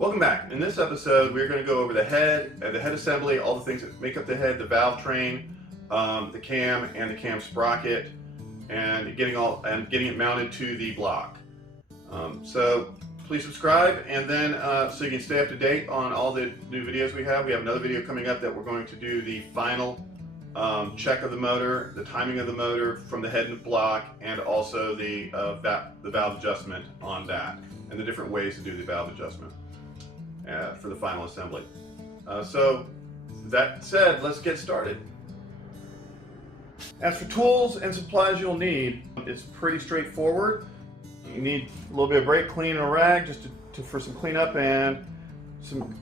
Welcome back. In this episode, we're going to go over the head assembly, all the things that make up the head, the valve train, the cam, and the cam sprocket, and getting it mounted to the block. So please subscribe, and then so you can stay up to date on all the new videos we have. We have another video coming up that we're going to do the final check of the motor, the timing of the motor from the head and the block, and also the valve adjustment on that, and the different ways to do the valve adjustment for the final assembly. So that said, let's get started. As for tools and supplies you'll need, it's pretty straightforward. You need a little bit of brake clean and a rag just for some cleanup, and some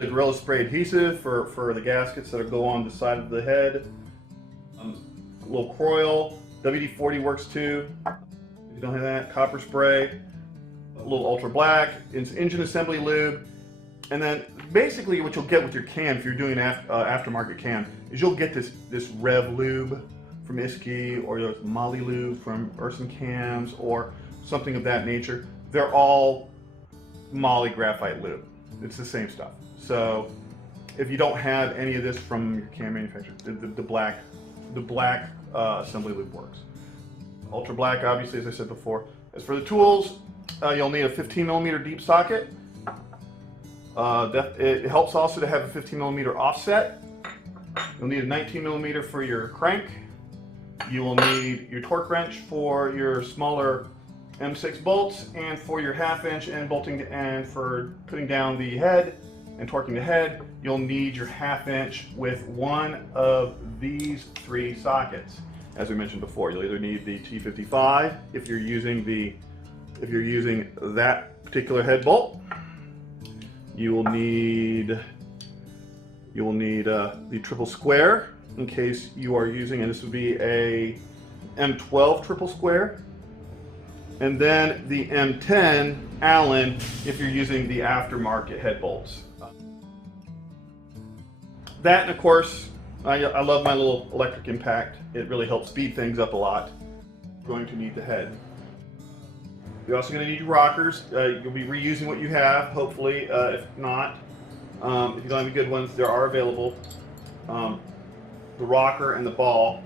Gorilla Spray adhesive for the gaskets that go on the side of the head. A little Croil, WD-40 works too. If you don't have that, copper spray, a little ultra black, engine assembly lube, and then basically what you'll get with your cam, if you're doing aftermarket cam, is you'll get this Rev lube from Iski, or there's Molly lube from Urson Cams, or something of that nature. They're all Molly graphite lube. It's the same stuff. So if you don't have any of this from your cam manufacturer, the black assembly lube works. Ultra black, obviously, as I said before. As for the tools, you'll need a 15mm deep socket. It helps also to have a 15mm offset. You'll need a 19mm for your crank. You will need your torque wrench for your smaller M6 bolts, and for your 1/2 inch and bolting, and for putting down the head and torquing the head, you'll need your 1/2 inch with one of these 3 sockets. As we mentioned before, you'll either need the T55 if you're using that particular head bolt. You will need the triple square in case you are using, and this would be a M12 triple square, and then the M10 Allen if you're using the aftermarket head bolts. That, and of course, I love my little electric impact. It really helps speed things up a lot. You're going to need the head. You're also going to need your rockers. You'll be reusing what you have, hopefully. If not, if you don't have any good ones, there are available. The rocker and the ball,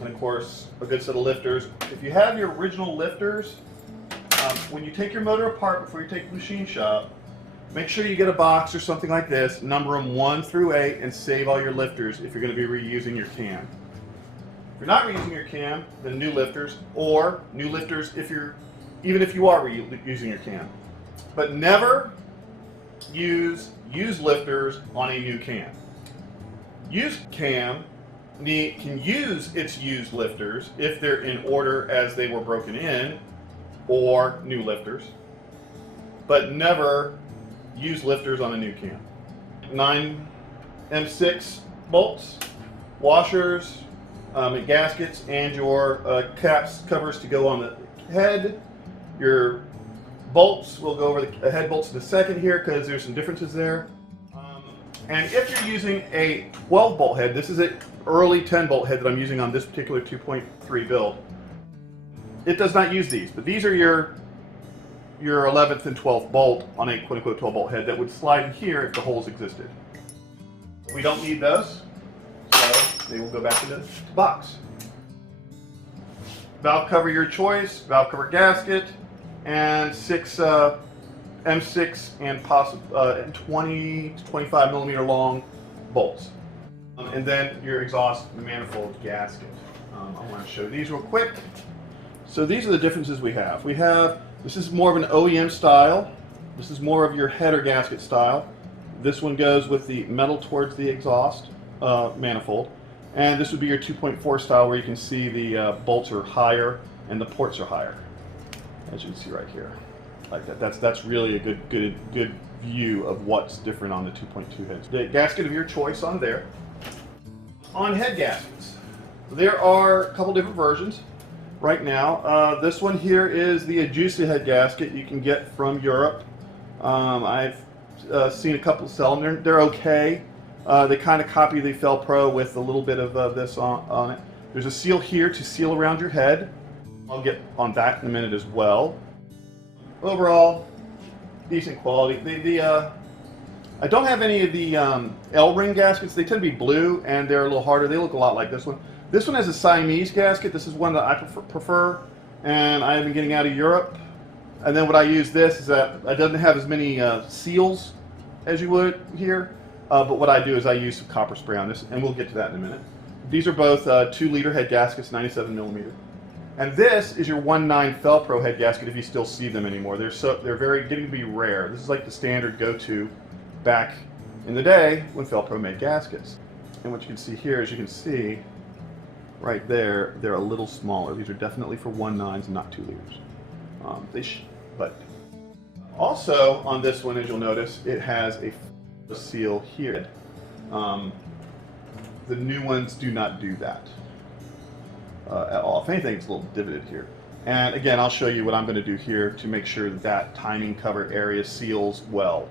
and of course a good set of lifters. If you have your original lifters, when you take your motor apart before you take the machine shop, make sure you get a box or something like this, number them 1 through 8, and save all your lifters if you're going to be reusing your cam. If you're not reusing your cam, then new lifters, or new lifters even if you are reusing your cam. But never use used lifters on a new cam. Used cam can use its used lifters if they're in order as they were broken in, or new lifters, but never use lifters on a new cam. 9 M6 bolts, washers, gaskets, and your covers to go on the head. Your bolts, we'll go over the head bolts in a second here because there's some differences there. And if you're using a 12 bolt head, this is an early 10 bolt head that I'm using on this particular 2.3 build. It does not use these, but these are your 11th and 12th bolt on a quote-unquote 12 bolt head that would slide in here if the holes existed. We don't need those, so they will go back in the box. Valve cover your choice, valve cover gasket, and 6 M6 and 20 to 25mm long bolts. And then your exhaust manifold gasket. I want to show these real quick. So these are the differences we have. This is more of an OEM style. This is more of your header gasket style. This one goes with the metal towards the exhaust manifold. And this would be your 2.4 style, where you can see the bolts are higher and the ports are higher, as you can see right here, like that. That's really a good view of what's different on the 2.2 heads. The gasket of your choice on there. On head gaskets, there are a couple different versions right now. This one here is the Ajusa head gasket you can get from Europe. I've seen a couple sell them. They're okay. They kind of copy the Fel Pro with a little bit of this on it. There's a seal here to seal around your head. I'll get on that in a minute as well. Overall, decent quality. I don't have any of the L-ring gaskets. They tend to be blue and they're a little harder. They look a lot like this one. This one has a Siamese gasket. This is one that I prefer, and I have been getting out of Europe. And then what I use this is that it doesn't have as many seals as you would here. But what I do is I use some copper spray on this, and we'll get to that in a minute. These are both 2-liter head gaskets, 97 millimeter. And this is your 1.9 Fel-Pro head gasket if you still see them anymore. They're getting to be rare. This is like the standard go-to back in the day when Fel-Pro made gaskets. And what you can see here is you can see right there, they're a little smaller. These are definitely for 1.9s and not 2 liters. But also on this one, as you'll notice, it has a seal here. The new ones do not do that at all. If anything, it's a little divoted here. And again, I'll show you what I'm going to do here to make sure that that timing cover area seals well.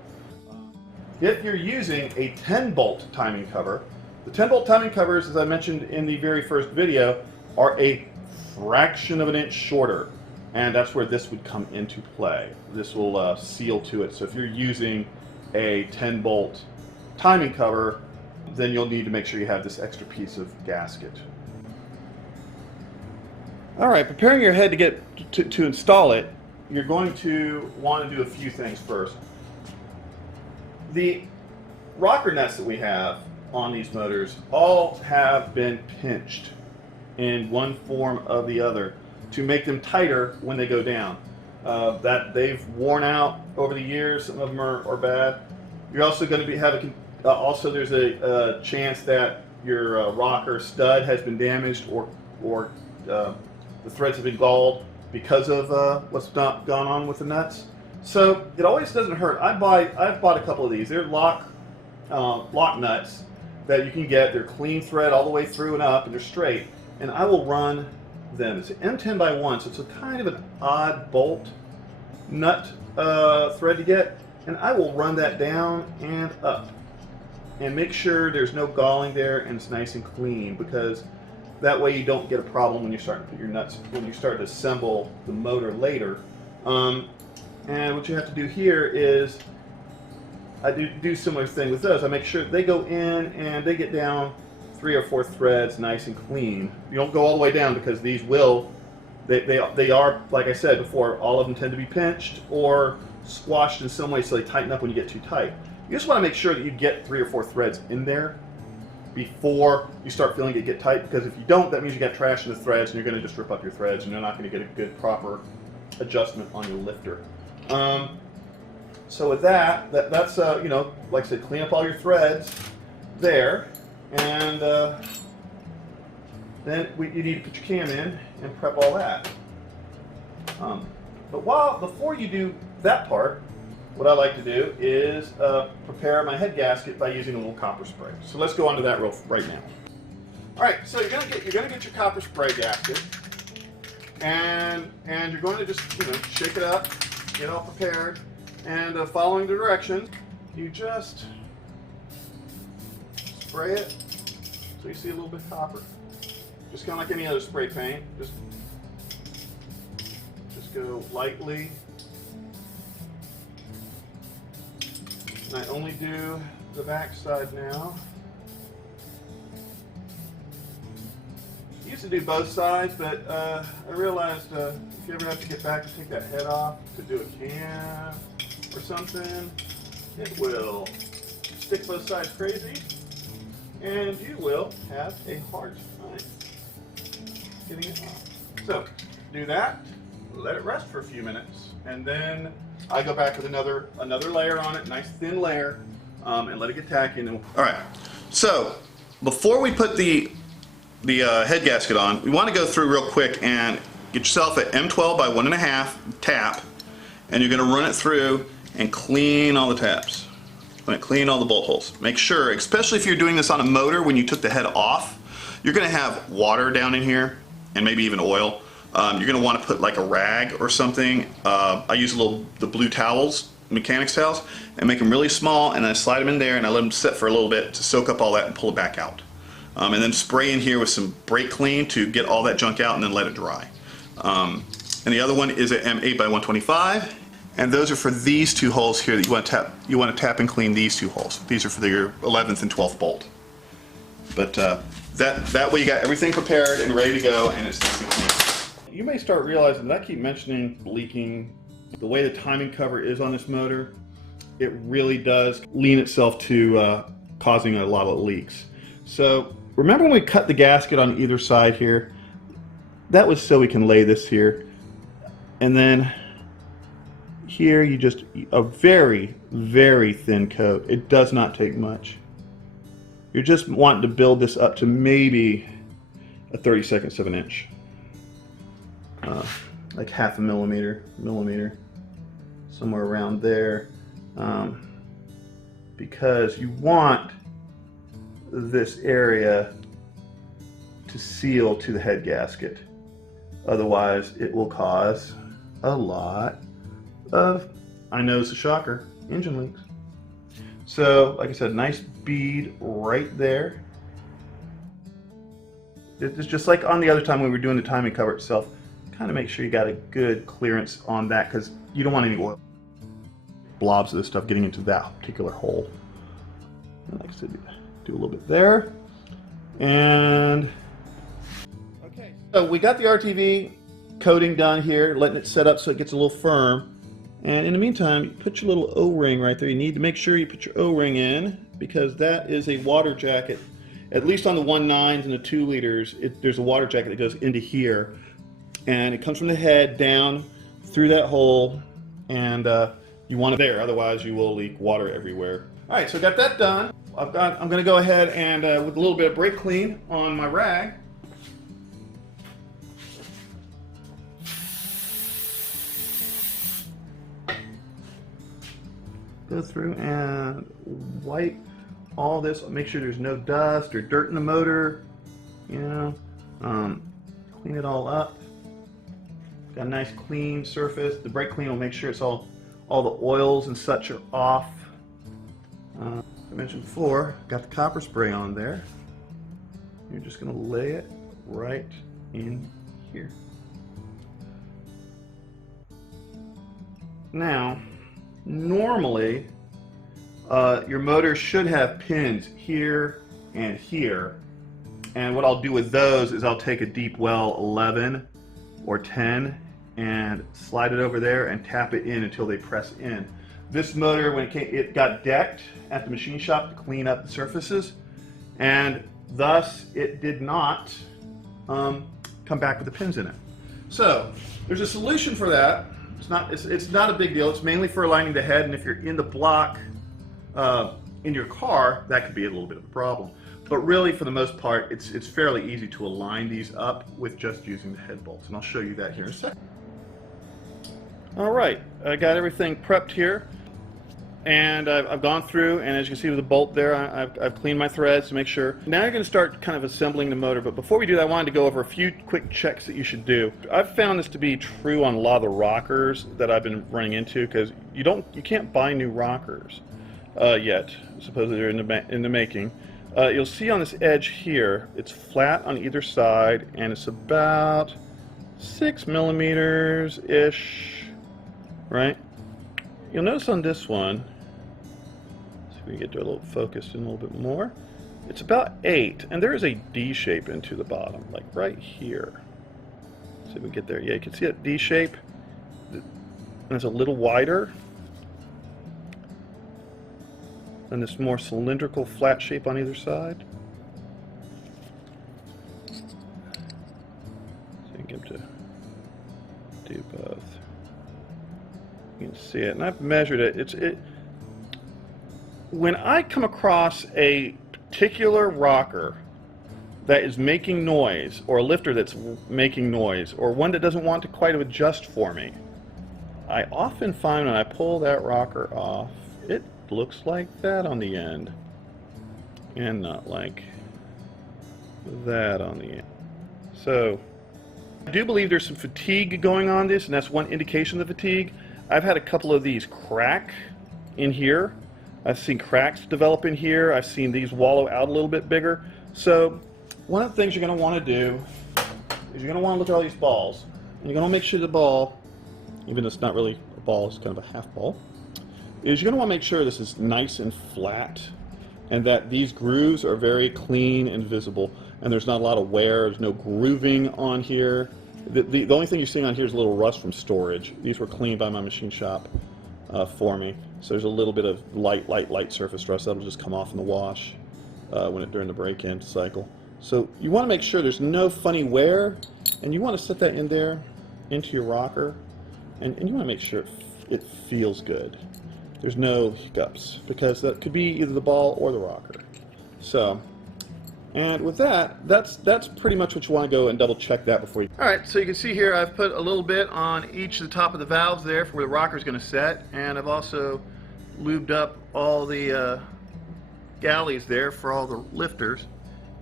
If you're using a 10-bolt timing cover, the 10-bolt timing covers, as I mentioned in the very first video, are a fraction of an inch shorter. And that's where this would come into play. This will seal to it. So if you're using a 10-bolt timing cover, then you'll need to make sure you have this extra piece of gasket. All right, preparing your head to install it, you're going to want to do a few things first. The rocker nuts that we have on these motors all have been pinched in one form or the other to make them tighter when they go down. That they've worn out over the years. Some of them are bad. You're also going to be having also there's a chance that your rocker stud has been damaged or the threads have been galled because of what's gone on with the nuts. So it always doesn't hurt. I've bought a couple of these. They're lock nuts that you can get. They're clean thread all the way through and up, and they're straight. And I will run them. It's an M10x1, so it's a kind of an odd bolt nut thread to get. And I will run that down and up and make sure there's no galling there and it's nice and clean, because that way you don't get a problem when you start to put your nuts, when you start to assemble the motor later. And what you have to do here is, I do similar thing with those. I make sure they go in and they get down 3 or 4 threads nice and clean. You don't go all the way down, because these will, they are, like I said before, all of them tend to be pinched or squashed in some way so they tighten up when you get too tight. You just want to make sure that you get 3 or 4 threads in there before you start feeling it get tight, because if you don't, that means you got trash in the threads and you're going to just rip up your threads and you're not going to get a good proper adjustment on your lifter. So with that's you know, like I said, clean up all your threads there, and then you need to put your cam in and prep all that. But before you do that part, what I like to do is prepare my head gasket by using a little copper spray. So let's go on to that right now. All right, so you're gonna get your copper spray gasket, and you're going to just shake it up, get all prepared, and following the directions, you just spray it so you see a little bit of copper. Just kind of like any other spray paint. Just go lightly. And I only do the back side now. I used to do both sides, but I realized if you ever have to get back and take that head off to do a cam or something, it will stick both sides crazy, and you will have a hard time getting it off. So do that, let it rest for a few minutes, and then I go back with another layer on it, nice thin layer, and let it get tacky. All right, so before we put the head gasket on, we want to go through real quick and get yourself an M12 by 1.5 tap, and you're going to run it through and clean all the taps. Clean all the bolt holes. Make sure, especially if you're doing this on a motor, when you took the head off, you're going to have water down in here and maybe even oil. You're going to want to put like a rag or something. I use the blue towels, mechanics towels, and make them really small, and I slide them in there and I let them sit for a little bit to soak up all that and pull it back out. And then spray in here with some brake clean to get all that junk out, and then let it dry. And the other one is an M8 by 125, And those are for these two holes here that you want to tap. You want to tap and clean these two holes. These are for your 11th and 12th bolt. But that way you got everything prepared and ready to go, and it's nice and clean. You may start realizing that I keep mentioning leaking. The way the timing cover is on this motor, it really does lean itself to causing a lot of leaks. So remember when we cut the gasket on either side here? That was so we can lay this here. And then here you just, a very, very thin coat. It does not take much. You're just wanting to build this up to maybe a 32nd of an inch. Like half a millimeter, somewhere around there. Because you want this area to seal to the head gasket. Otherwise, it will cause a lot of, I know it's a shocker, engine leaks. So, like I said, nice bead right there. It's just like on the other time when we were doing the timing cover itself. Kind of make sure you got a good clearance on that because you don't want any oil blobs of this stuff getting into that particular hole. And like I said, do a little bit there. And okay, so we got the RTV coating done here, letting it set up so it gets a little firm. And in the meantime, you put your little O-ring right there. You need to make sure you put your O-ring in because that is a water jacket. At least on the 1.9s and the 2 liters, there's a water jacket that goes into here. And it comes from the head down through that hole, and you want it there, otherwise you will leak water everywhere. All right, so I got that done. I'm going to go ahead and with a little bit of brake clean on my rag, go through and wipe all this. Make sure there's no dust or dirt in the motor. You know, clean it all up. Got a nice clean surface. The brake clean will make sure it's all the oils and such are off. I mentioned before, got the copper spray on there. You're just going to lay it right in here. Now, normally, your motor should have pins here and here. And what I'll do with those is I'll take a deep well 11 or 10 and slide it over there and tap it in until they press in. This motor, when it got decked at the machine shop to clean up the surfaces, and thus it did not come back with the pins in it. So there's a solution for that. It's not a big deal. It's mainly for aligning the head, and if you're in the block in your car, that could be a little bit of a problem. But really, for the most part, it's fairly easy to align these up with just using the head bolts, and I'll show you that here in a second. All right, I got everything prepped here, and I've gone through, and as you can see with the bolt there, I've cleaned my threads to make sure. Now you're going to start kind of assembling the motor, but before we do that, I wanted to go over a few quick checks that you should do. I've found this to be true on a lot of the rockers that I've been running into, because you can't buy new rockers yet. Supposedly they're in the making. You'll see on this edge here, it's flat on either side, and it's about 6 millimeters-ish, right? You'll notice on this one, see if we can get to a little focused in a little bit more, it's about 8, and there is a D shape into the bottom, like right here. See if we get there. Yeah, you can see that D shape, and it's a little wider than this more cylindrical flat shape on either side. So you can get to do both. You can see it, and I've measured it. When I come across a particular rocker that is making noise, or a lifter that's making noise, or one that doesn't want to quite adjust for me, I often find when I pull that rocker off, it looks like that on the end, and not like that on the end. So I do believe there's some fatigue going on this, and that's one indication of fatigue. I've had a couple of these crack in here. I've seen cracks develop in here. I've seen these wallow out a little bit bigger. So one of the things you're going to want to do is you're going to want to look at all these balls. And you're going to make sure the ball, even though it's not really the ball is kind of a half ball, is you're going to want to make sure this is nice and flat and that these grooves are very clean and visible and there's not a lot of wear, there's no grooving on here. The only thing you're seeing on here is a little rust from storage. These were cleaned by my machine shop for me. So there's a little bit of light surface rust that'll just come off in the wash during the break-in cycle. So you want to make sure there's no funny wear, and you want to set that in there into your rocker, and you want to make sure it feels good. There's no hiccups, because that could be either the ball or the rocker. So, and with that, that's pretty much what you want to go and double check that before you... Alright, so you can see here I've put a little bit on each of the top of the valves there for where the rocker is going to set, and I've also lubed up all the galleys there for all the lifters.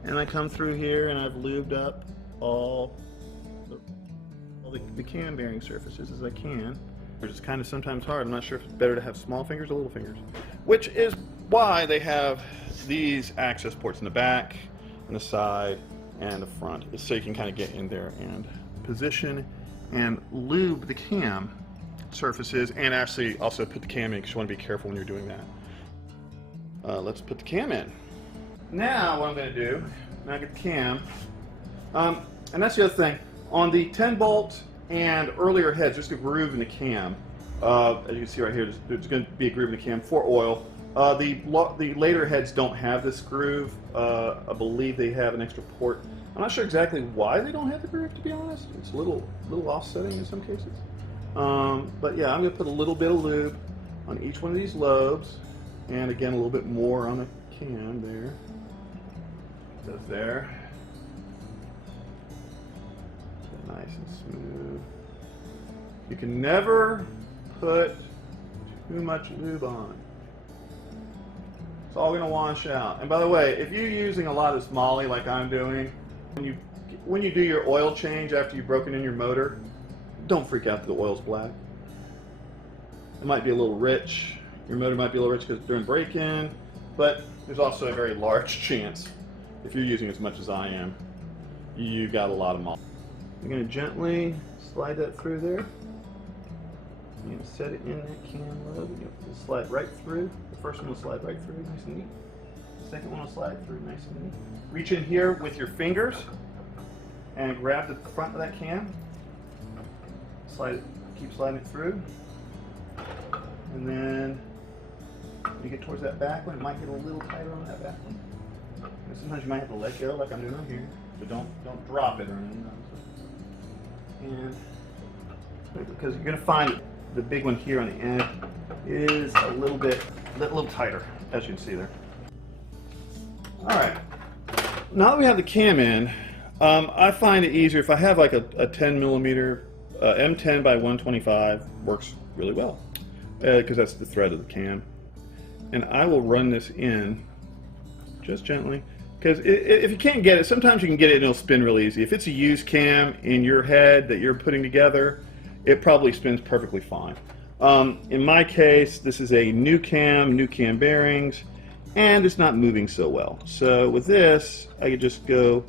And I come through here and I've lubed up all the cam bearing surfaces as I can. It's kind of sometimes hard. I'm not sure if it's better to have small fingers or little fingers. Which is why they have these access ports in the back, and the side, and the front. It's so you can kind of get in there and position and lube the cam surfaces, and actually also put the cam in, because you want to be careful when you're doing that. Let's put the cam in. Now what I'm going to do, now I get the cam, and that's the other thing. On the 10 bolt and earlier heads, there's a groove in the cam. As you can see right here, there's going to be a groove in the cam for oil. The later heads don't have this groove. I believe they have an extra port. I'm not sure exactly why they don't have the groove, to be honest. It's a little offsetting in some cases. But yeah, I'm going to put a little bit of lube on each one of these lobes, and again a little bit more on the cam there. That's there. Nice and smooth. You can never put too much lube on. It's all going to wash out. And by the way, if you're using a lot of this moly like I'm doing, when you do your oil change after you've broken in your motor, don't freak out that the oil's black. It might be a little rich. Your motor might be a little rich because during break-in, but there's also a very large chance, if you're using as much as I am, you got a lot of moly. You're going to gently slide that through there. You're going to set it in that cam lobe. You'll slide right through. The first one will slide right through, nice and neat. The second one will slide through, nice and neat. Reach in here with your fingers and grab the front of that cam. Keep sliding it through. And then when you get towards that back one, it might get a little tighter on that back one. And sometimes you might have to let go, like I'm doing over here, but don't drop it or anything. And because you're going to find the big one here on the end is a little tighter, as you can see there. All right. Now that we have the cam in, I find it easier if I have like a 10 millimeter M10 by 125 works really well because that's the thread of the cam, and I will run this in just gently. Because if you can't get it, sometimes you can get it and it'll spin real easy. If it's a used cam in your head that you're putting together, it probably spins perfectly fine. In my case, this is a new cam bearings, and it's not moving so well. So with this, I could just go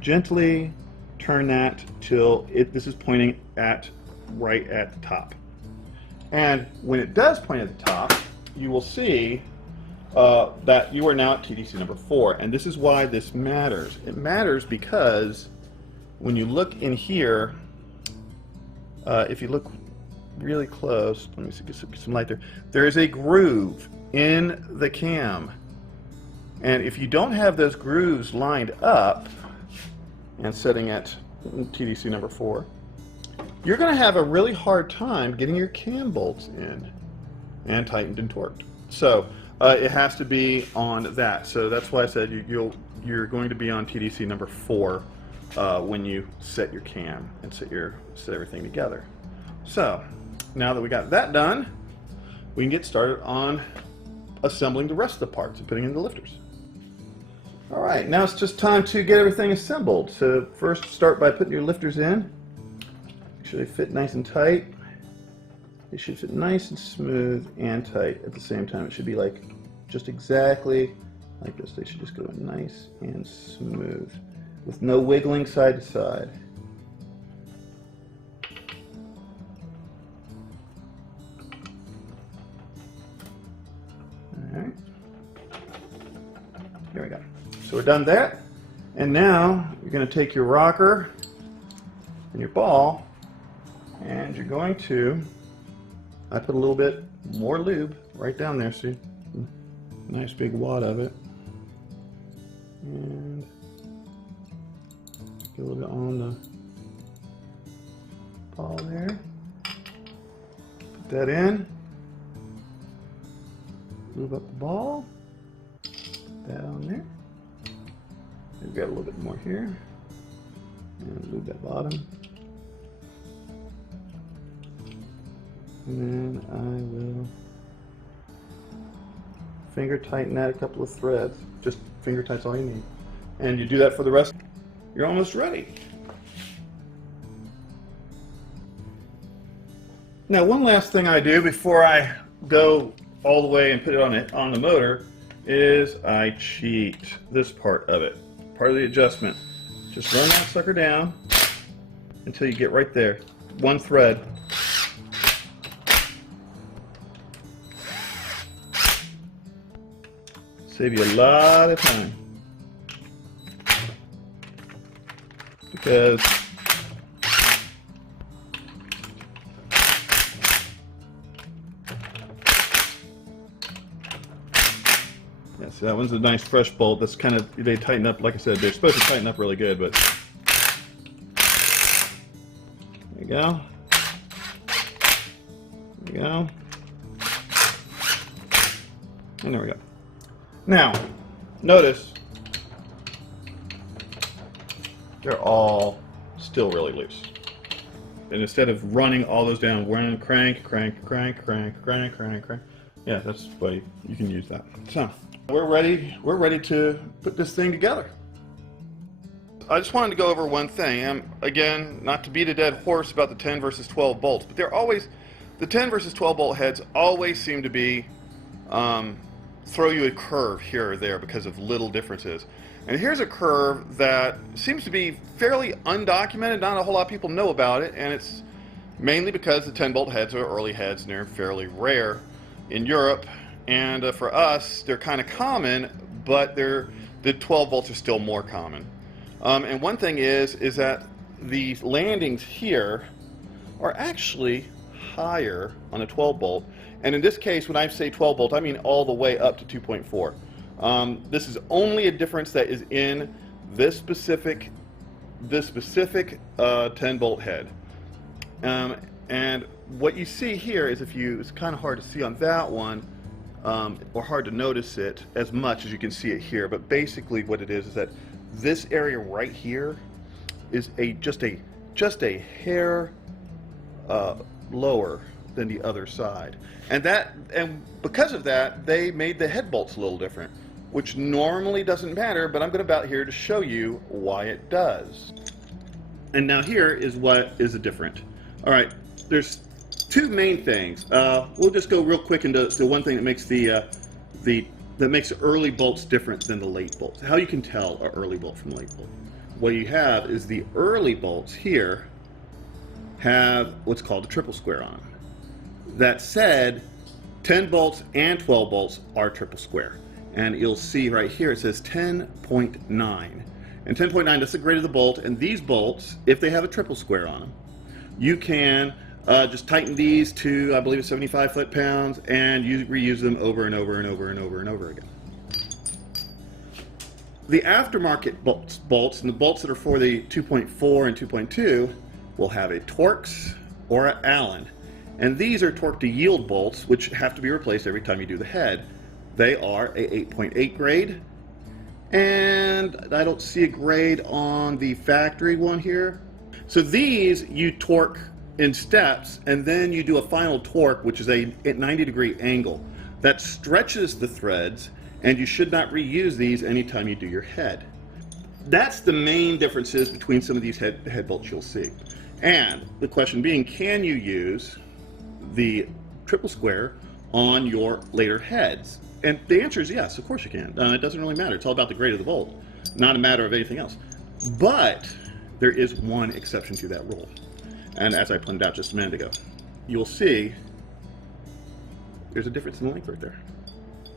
gently turn that till this is pointing right at the top. And when it does point at the top, you will see that you are now at TDC number 4, and this is why this matters. It matters because when you look in here, if you look really close, let me see, get some light there. There is a groove in the cam, and if you don't have those grooves lined up and setting at TDC number 4, you're going to have a really hard time getting your cam bolts in and tightened and torqued. So it has to be on that. So that's why I said you're going to be on TDC number 4 when you set your cam and set everything together. So now that we got that done, we can get started on assembling the rest of the parts and putting in the lifters. All right, now it's just time to get everything assembled. So first start by putting your lifters in. Make sure they fit nice and tight. They should fit nice and smooth and tight at the same time. It should be like just exactly like this. They should just go in nice and smooth with no wiggling side to side. Okay. Here we go. So we're done that. And now you're going to take your rocker and your ball, and you're going to, I put a little bit more lube right down there, see? Nice big wad of it. And get a little bit on the ball there. Put that in. Lube up the ball. Put that on there. We've got a little bit more here. And lube that bottom. And then I will finger tighten that a couple of threads. Just finger tight's all you need. And you do that for the rest. You're almost ready. Now, one last thing I do before I go all the way and put it on the motor is I cheat this part of it. Part of the adjustment. Just run that sucker down until you get right there. One thread. Save you a lot of time. Because yeah, so that one's a nice fresh bolt. That's kind of, they tighten up, like I said, they're supposed to tighten up really good, but there you go. There you go. And there we go. Now, notice they're all still really loose. And instead of running all those down, run, crank, crank, crank, crank, crank, crank, crank. Yeah, that's the way you can use that. So, we're ready to put this thing together. I just wanted to go over one thing. Again, not to beat a dead horse about the 10 versus 12 bolts, but they're always, the 10 versus 12 bolt heads always seem to be, throw you a curve here or there because of little differences. And here's a curve that seems to be fairly undocumented. Not a whole lot of people know about it, and it's mainly because the 10 bolt heads are early heads and they're fairly rare in Europe. And for us, they're kind of common, but the 12 bolts are still more common. And one thing is that the landings here are actually higher on a 12 bolt. And in this case, when I say 12 bolt, I mean all the way up to 2.4. This is only a difference that is in this specific 10 bolt head. And what you see here is it's kind of hard to see on that one, or hard to notice it as much as you can see it here. But basically what it is that this area right here is just a hair lower than the other side. And because of that, they made the head bolts a little different, which normally doesn't matter, but I'm going about here to show you why it does. And now here is what is different. All right, there's two main things. We'll just go real quick into the one thing that makes that makes early bolts different than the late bolts. How you can tell an early bolt from a late bolt. What you have is the early bolts here have what's called a triple square on them. That said, 10 bolts and 12 bolts are triple square. And you'll see right here it says 10.9. And 10.9, that's the grade of the bolt. And these bolts, if they have a triple square on them, you can just tighten these to, I believe it's 75 foot-pounds, and you reuse them over and over and over and over and over again. The aftermarket bolts and the bolts that are for the 2.4 and 2.2 will have a Torx or an Allen. And these are torque to yield bolts, which have to be replaced every time you do the head. They are a 8.8 grade, and I don't see a grade on the factory one here. So these you torque in steps, and then you do a final torque, which is a 90-degree angle. That stretches the threads, and you should not reuse these anytime you do your head. That's the main differences between some of these head bolts you'll see. And the question being, can you use the triple square on your later heads? And the answer is yes, of course you can. It doesn't really matter. It's all about the grade of the bolt, not a matter of anything else. But there is one exception to that rule. And as I pointed out just a minute ago, you'll see there's a difference in length right there.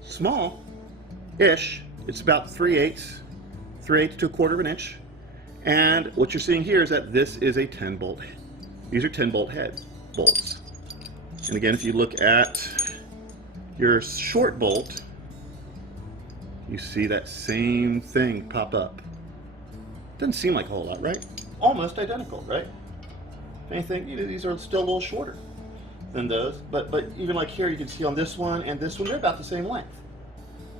small-ish. It's about 3/8 to 1/4 of an inch. And what you're seeing here is that this is a 10-bolt. These are 10-bolt head bolts. And again, if you look at your short bolt, you see that same thing pop up. Doesn't seem like a whole lot, right? Almost identical, right? If anything, these are still a little shorter than those, but even like here, you can see on this one and this one, they're about the same length.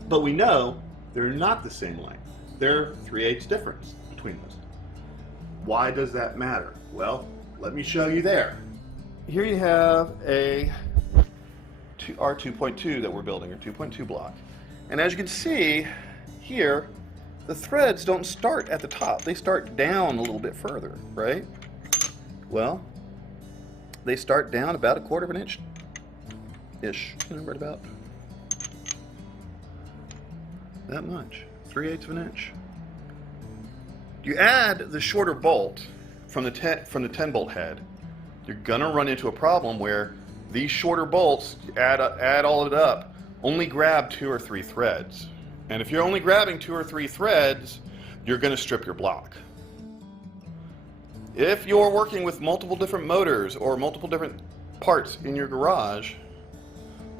But we know they're not the same length. They're 3/8 difference between those. Why does that matter? Well, let me show you there. Here you have our 2.2 that we're building, our 2.2 block. And as you can see here, the threads don't start at the top. They start down a little bit further, right? Well, they start down about 1/4 of an inch-ish, right about that much, 3/8 of an inch. You add the shorter bolt from the 10-bolt head, you're gonna run into a problem where these shorter bolts, add all of it up, only grab 2 or 3 threads. And if you're only grabbing 2 or 3 threads, you're gonna strip your block. If you're working with multiple different motors or multiple different parts in your garage,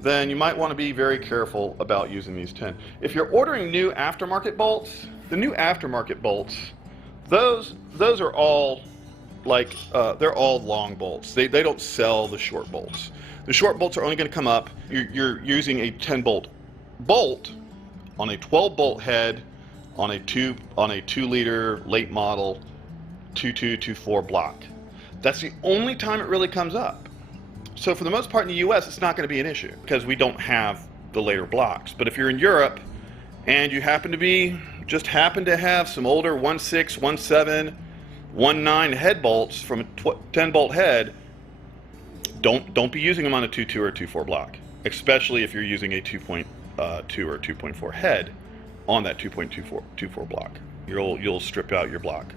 then you might want to be very careful about using these 10. If you're ordering new aftermarket bolts, the new aftermarket bolts, those are all like, they're all long bolts. They don't sell the short bolts. The short bolts are only going to come up, you're using a 10-bolt bolt on a 12-bolt head on a 2-liter late model 2224 block. That's the only time it really comes up. So for the most part in the US, it's not going to be an issue because we don't have the later blocks. But if you're in Europe and you happen to have some older 1.6, 1.7, 1.9 head bolts from a 10-bolt head, don't be using them on a 2.2 or 2.4 block, especially if you're using a 2.2 or 2.4 head on that 2.24 block. You'll strip out your block.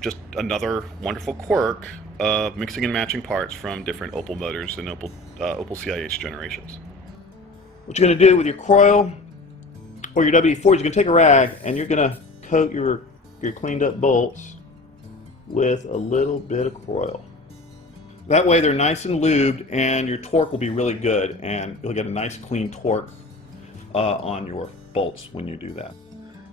Just another wonderful quirk of mixing and matching parts from different Opel motors and Opel C.I.H generations. What you're going to do with your coil or your WD-40 is you're going to take a rag and you're going to coat your cleaned up bolts with a little bit of coil. That way they're nice and lubed and your torque will be really good and you'll get a nice clean torque on your bolts when you do that.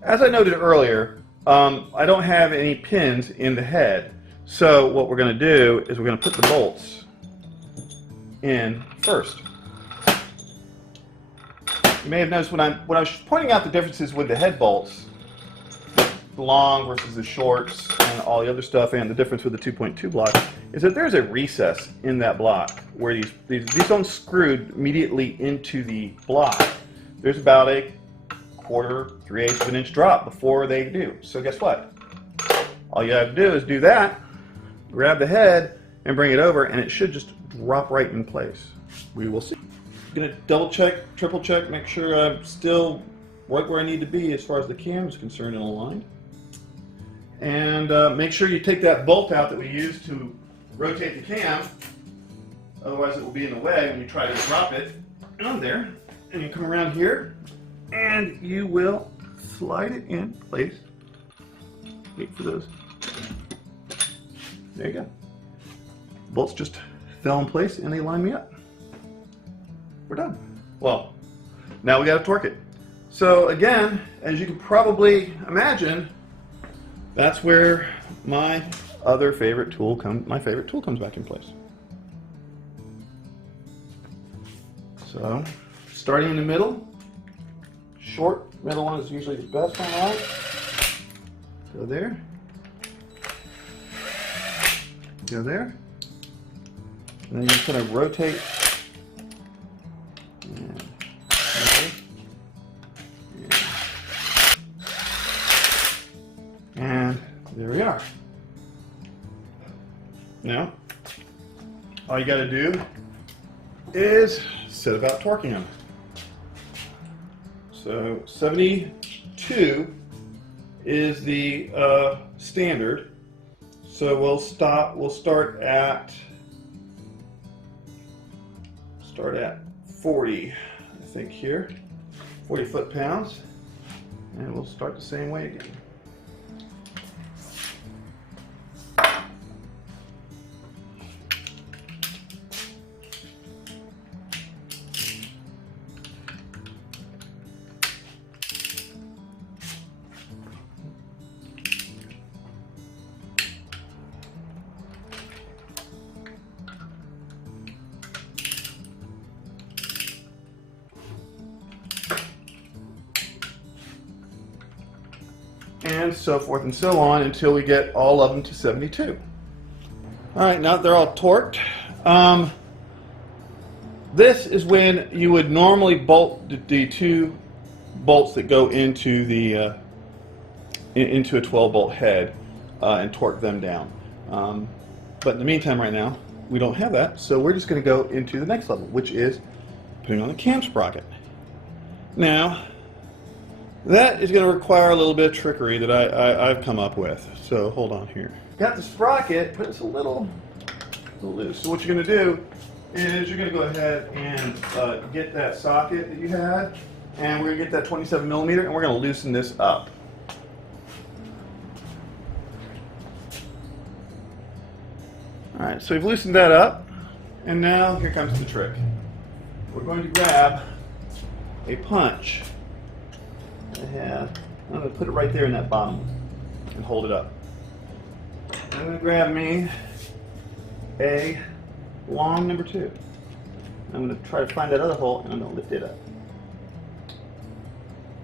As I noted earlier, I don't have any pins in the head, so what we're going to do is we're going to put the bolts in first. You may have noticed when I was pointing out the differences with the head bolts, the long versus the shorts and all the other stuff, and the difference with the 2.2 block, is that there's a recess in that block where these don't screw immediately into the block. There's about a 1/4, 3/8 of an inch drop before they do. So guess what? All you have to do is do that, grab the head, and bring it over, and it should just drop right in place. We will see. I'm going to double check, triple check, make sure I'm still right where I need to be as far as the cam is concerned and aligned. And make sure you take that bolt out that we used to rotate the cam, otherwise it will be in the way when you try to drop it on there. And you come around here and you will slide it in place. Wait for those. There you go. Bolts just fell in place and they line me up. We're done. Well, now we got to torque it. So again, as you can probably imagine, that's where my favorite tool comes back in place. So, starting in the middle, short middle one is usually the best one, right? Go there. Go there. And then you just kind of rotate. And okay. And there we are. Now, all you got to do is set about torquing them. So 72 is the standard. So we'll start at 40, I think here, 40 foot-pounds, and we'll start the same way again. And so forth and so on until we get all of them to 72. All right, now that they're all torqued, this is when you would normally bolt the two bolts that go into the into a 12-bolt head and torque them down. But in the meantime, right now, we don't have that, so we're just going to go into the next level, which is putting on the cam sprocket. Now, that is going to require a little bit of trickery that I've come up with. So hold on here. Got the sprocket, but it's a little loose. So what you're going to do is you're going to go ahead and get that socket that you had, and we're going to get that 27 millimeter, and we're going to loosen this up. All right, so we've loosened that up, and now here comes the trick. We're going to grab a punch. I'm going to put it right there in that bottom and hold it up. I'm going to grab me a long number 2. I'm going to try to find that other hole, and I'm going to lift it up.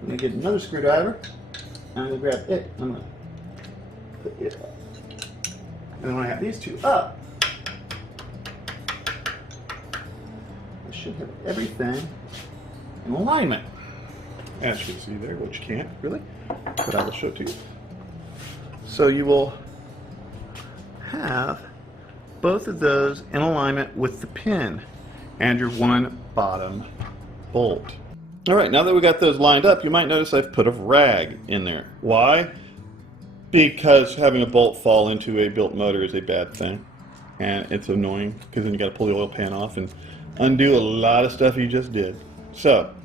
I'm going to get another screwdriver, and I'm going to grab it, and I'm going to put it up. And then when I have these two up, I should have everything in alignment. As you can see there, which you can't really, but I will show it to you. So you will have both of those in alignment with the pin and your one bottom bolt. All right, now that we got those lined up, you might notice I've put a rag in there. Why? Because having a bolt fall into a built motor is a bad thing, and it's annoying because then you got to pull the oil pan off and undo a lot of stuff you just did. So a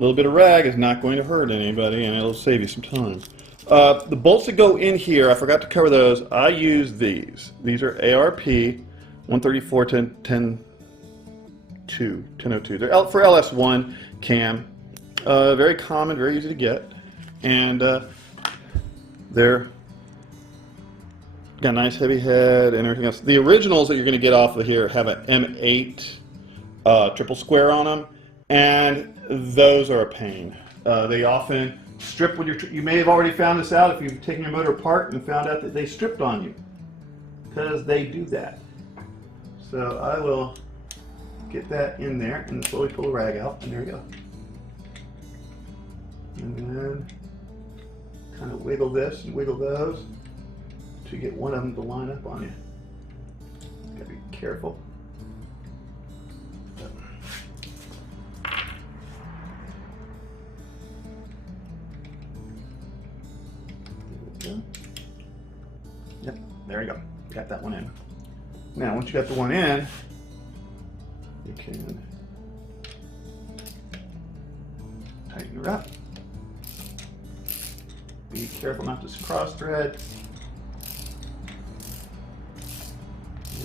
little bit of rag is not going to hurt anybody, and it'll save you some time. The bolts that go in here, I forgot to cover those. I use these. These are ARP 134 1002. They're for LS1 cam. Very common, very easy to get, and they're got a nice heavy head and everything else. The originals that you're going to get off of here have an M8 triple square on them, and those are a pain. They often strip when you may have already found this out if you've taken your motor apart and found out that they stripped on you, because they do that. So I will get that in there and slowly pull the rag out, and there we go. And then kind of wiggle this and wiggle those to get one of them to line up on you. Gotta be careful. Yep, there you go. Got that one in. Now, once you got the one in, you can tighten it up. Be careful not to cross thread.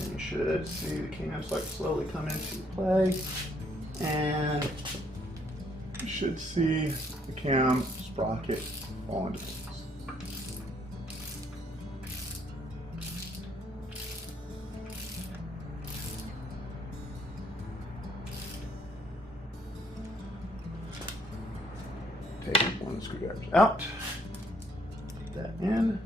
And you should see the cam start to slowly come into play, and you should see the cam sprocket fall into place. Take one of the screwdrivers out, put that in,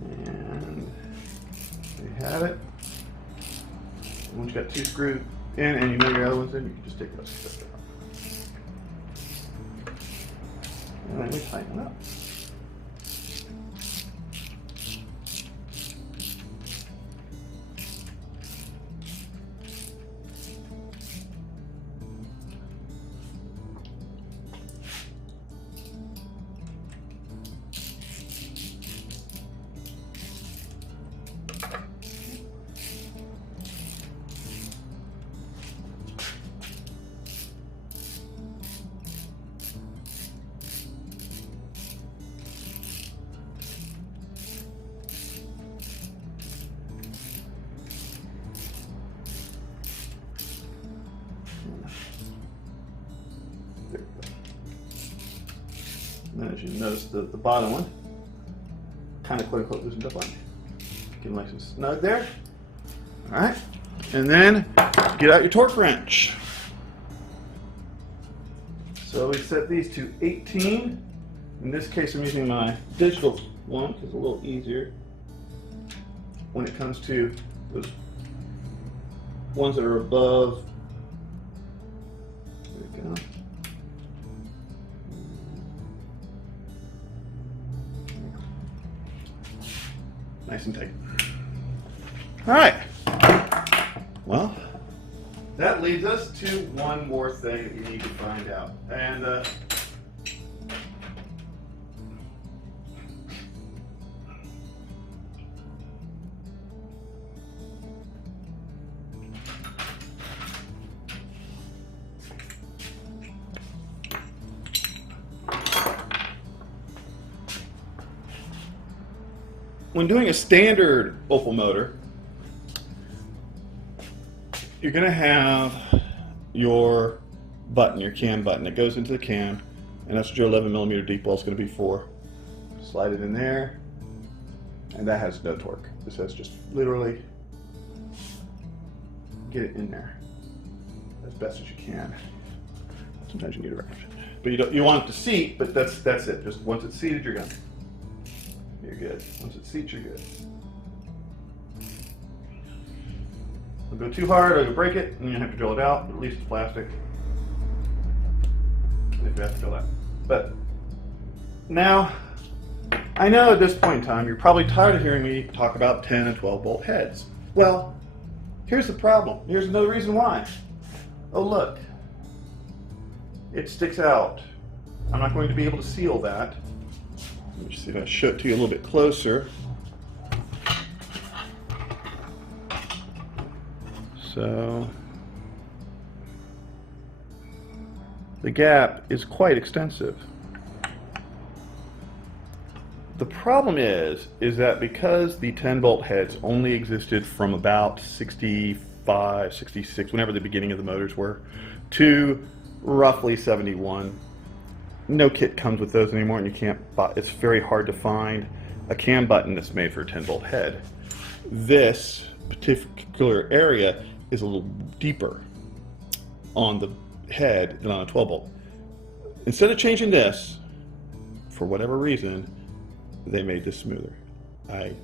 and there you have it. And once you got two screws in and you know your other ones in, you can just take those stuff out. And then we tighten up. And then as you notice, the bottom one kind of quote-unquote loosened up on you. Get nice and snug there. All right, and then get out your torque wrench. So we set these to 18. In this case, I'm using my digital one because it's a little easier when it comes to those ones that are above. There we go. Nice and tight. All right. Well, that leads us to one more thing that you need to find out. And when doing a standard Opel motor, you're going to have your button, your cam button that goes into the cam, and that's what your 11mm deep well is going to be for. Slide it in there, and that has no torque. This has just literally get it in there as best as you can. Sometimes you need to wrap it, but you want it to seat. But that's it. Just once it's seated, you're good. You're good. Once it seats, you're good. Don't go too hard, or you'll break it, and you have to drill it out. At least it's plastic. If you have to drill that. But now, I know at this point in time, you're probably tired of hearing me talk about 10 and 12 bolt heads. Well, here's the problem. Here's another reason why. Oh look, it sticks out. I'm not going to be able to seal that. Let me just see if I show it to you a little bit closer. So the gap is quite extensive. The problem is that because the 10 bolt heads only existed from about 65, 66, whenever the beginning of the motors were, to roughly 71, no kit comes with those anymore, and you can't buy. It's very hard to find a cam button that's made for a 10 bolt head. This particular area is a little deeper on the head than on a 12 bolt. Instead of changing this, for whatever reason, they made this smoother. I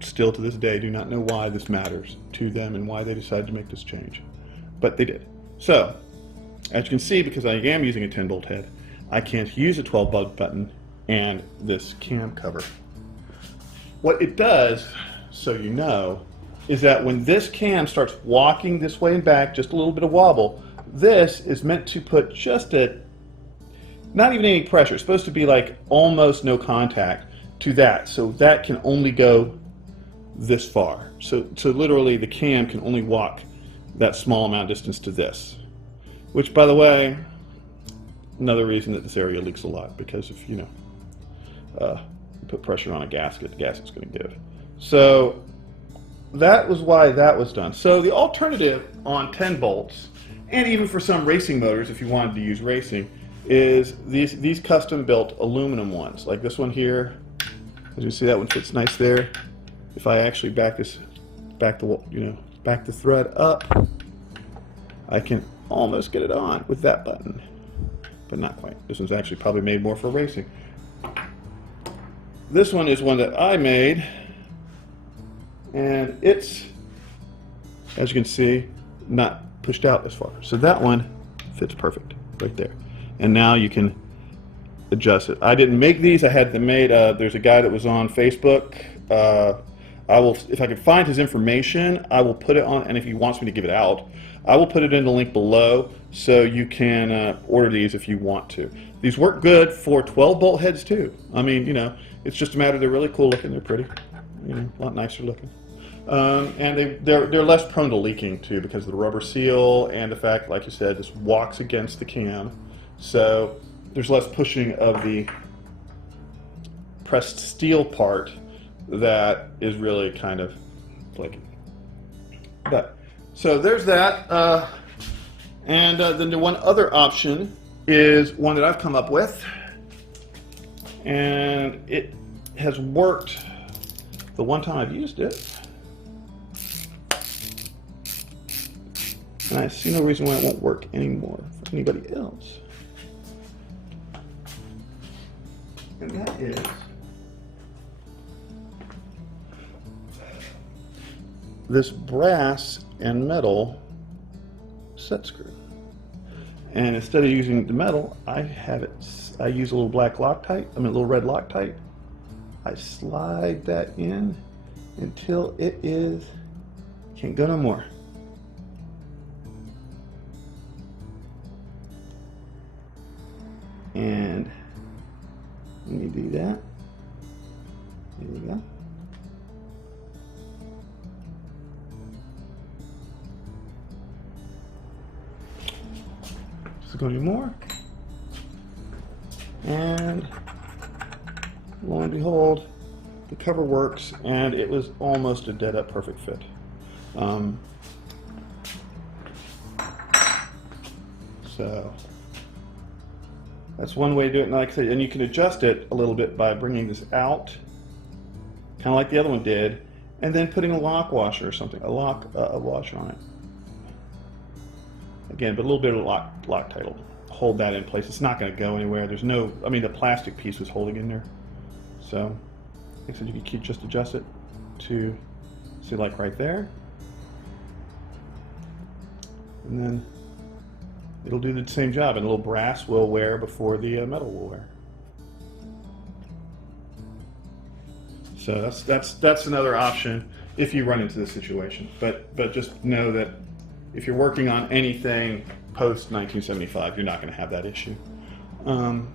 still to this day do not know why this matters to them and why they decided to make this change, but they did. So as you can see, because I am using a 10 bolt head, I can't use a 12 bolt button and this cam cover. What it does, so you know, is that when this cam starts walking this way and back, just a little bit of wobble, this is meant to put just not even any pressure. It's supposed to be like almost no contact to that. So that can only go this far. So literally the cam can only walk that small amount of distance to this. Which, by the way, another reason that this area leaks a lot, because if you put pressure on a gasket, the gasket's going to give. So that was why that was done. So the alternative on 10 bolts, and even for some racing motors, if you wanted to use racing, is these custom built aluminum ones, like this one here. As you see, that one fits nice there. If I actually back the thread up, I can almost get it on with that button, but not quite. This one's actually probably made more for racing. This one is one that I made, and it's, as you can see, not pushed out as far. So that one fits perfect right there. And now you can adjust it. I didn't make these. I had them made. There's a guy that was on Facebook. I will, if I can find his information, I will put it on, and if he wants me to give it out, I will put it in the link below so you can order these if you want to. These work good for 12 bolt heads too. I mean, it's just a matter, they're really cool looking, they're pretty, a lot nicer looking. And they're less prone to leaking too, because of the rubber seal and the fact, like you said, this walks against the cam. So there's less pushing of the pressed steel part that is really kind of flaky. But so there's that, and then the one other option is one that I've come up with, and it has worked the one time I've used it. And I see no reason why it won't work anymore for anybody else. And that is this brass and metal set screw. And instead of using the metal, I use a little black Loctite, a little red Loctite. I slide that in until it is, can't go no more. And when you do that, there you go. Just going to do more. And lo and behold, the cover works, and it was almost a dead up perfect fit. So that's one way to do it. And like I said, and you can adjust it a little bit by bringing this out, kind of like the other one did, and then putting a lock washer or something, a washer on it. Again, but a little bit of Loctite will hold that in place. It's not going to go anywhere. There's no, I mean, the plastic piece was holding in there. So, like I said, you can just adjust it to, see, like right there, and then it'll do the same job, and a little brass will wear before the metal will wear. So that's another option if you run into this situation. But just know that if you're working on anything post 1975, you're not going to have that issue.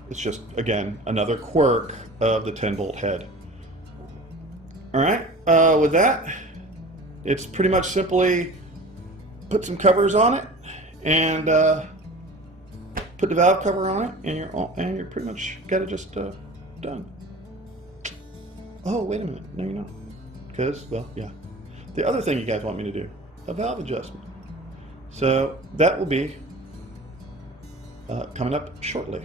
It's just, again, another quirk of the 10-volt head. All right, with that, it's pretty much simply put some covers on it and put the valve cover on it, and you're pretty much got it just done. Oh, wait a minute, no, you're not, because, well, yeah, the other thing you guys want me to do, a valve adjustment. So that will be coming up shortly.